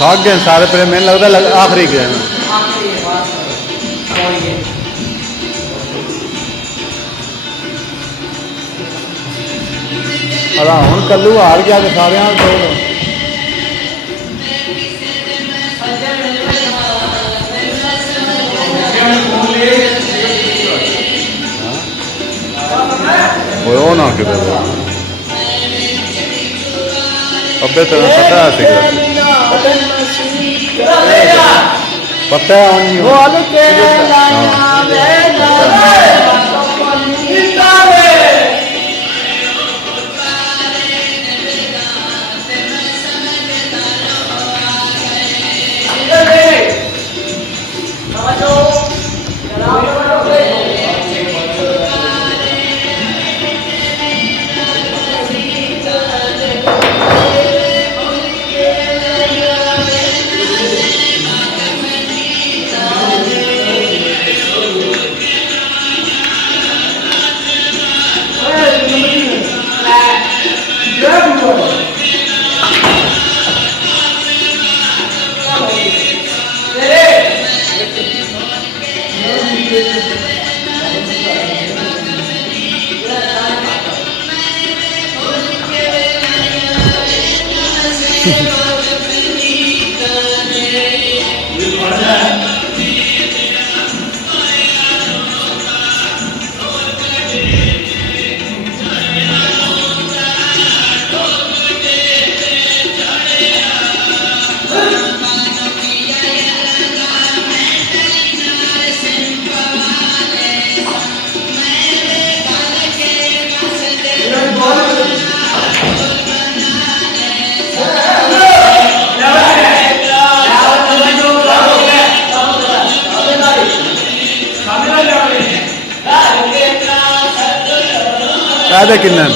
भाग गए सारे प्लेयर। मैंने लगता आखिरी गेम अदा हूँ कलू हार गया तो सारे वो ना कि अबे तरह पता है पता ada kinan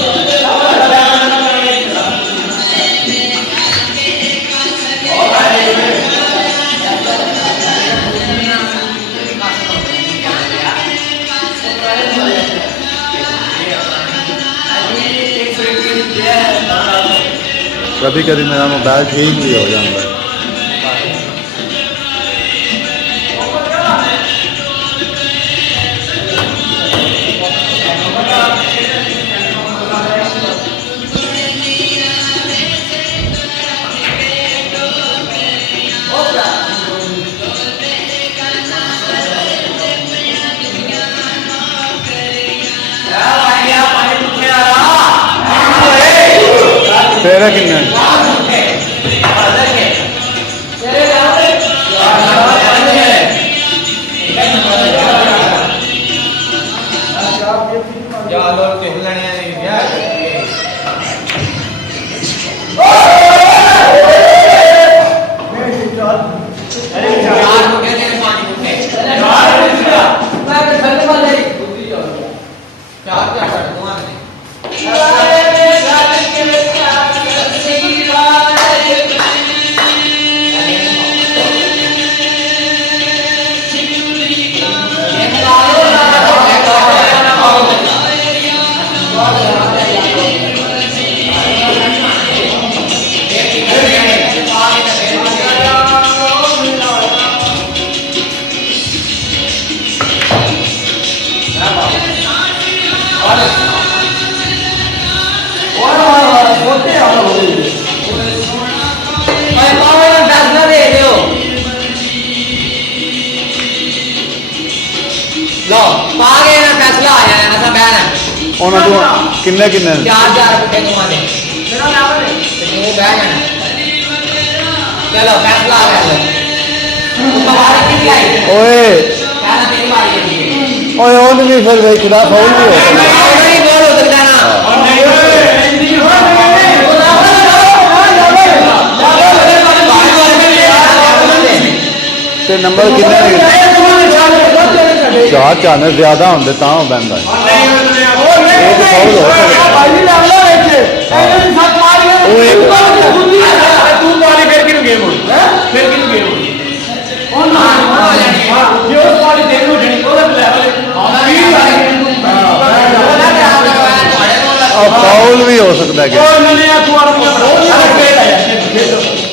कभी कभी मेरा मोबाइल ठीक भी हो जाता है। तेरा कितना है? ਉਹਨਾਂ ਤੋਂ ਕਿੰਨੇ ਕਿੰਨੇ 4,000 रुपए कमाने मेरा नाम है तो वो बैग है चलो फैसला आ गया तो तुम्हारी कितनी आई ਓਏ कहना तेरी बारी है ਓਏ ਉਹ ਨਹੀਂ ਫਿਰ ਬਈ ਖੁਦਾ ਫੌਲ ਨਹੀਂ ਹੋ ਸਕਦਾ नहीं बोल हो सकता ना और ਤੇ ਨੰਬਰ ਕਿੰਨੇ ਨੇ ਚਾਰ ਚਾਨੇ ਜ਼ਿਆਦਾ ਹੁੰਦੇ ਤਾਂ ਉਹ ਬੰਦਾ ਇਹ ਤਾਂ ਫੌਲ ਹੋ ਸਕਦਾ ਉਹ ਇੱਕ ਤੂੰ ਪਾਲੀ ਫਿਰ ਕਿਹਨੂੰ ਗੇਮ ਹੋਣੀ ਫਿਰ ਕਿਹਨੂੰ ਗੇਮ ਹੋਣੀ ਜੇ ਉਸ ਪਾਲੀ ਦੇਖ ਲੋ ਜਣੀ ਉਹਦਾ ਲੈਵਲ ਫੌਲ ਵੀ ਹੋ ਸਕਦਾ ਕਿ ਉਹ ਨਹੀਂ ਆ ਤੂੰ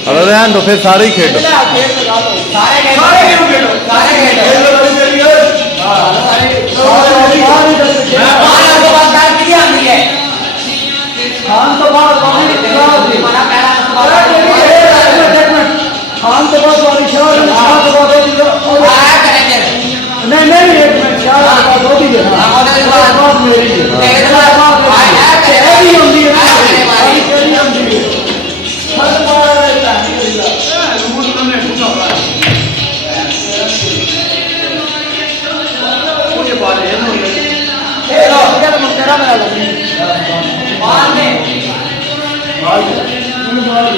ਅਗਰ ਰਹਿਣ ਦੋ ਫਿਰ ਸਾਰੇ ਹੀ ਖੇਡੋ सारे गेम खेलो सारे खेलो खान तो बाद खान तो बाद वाली शाह नहीं नहीं एक मिनट शाह दो दी बात मेरी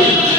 है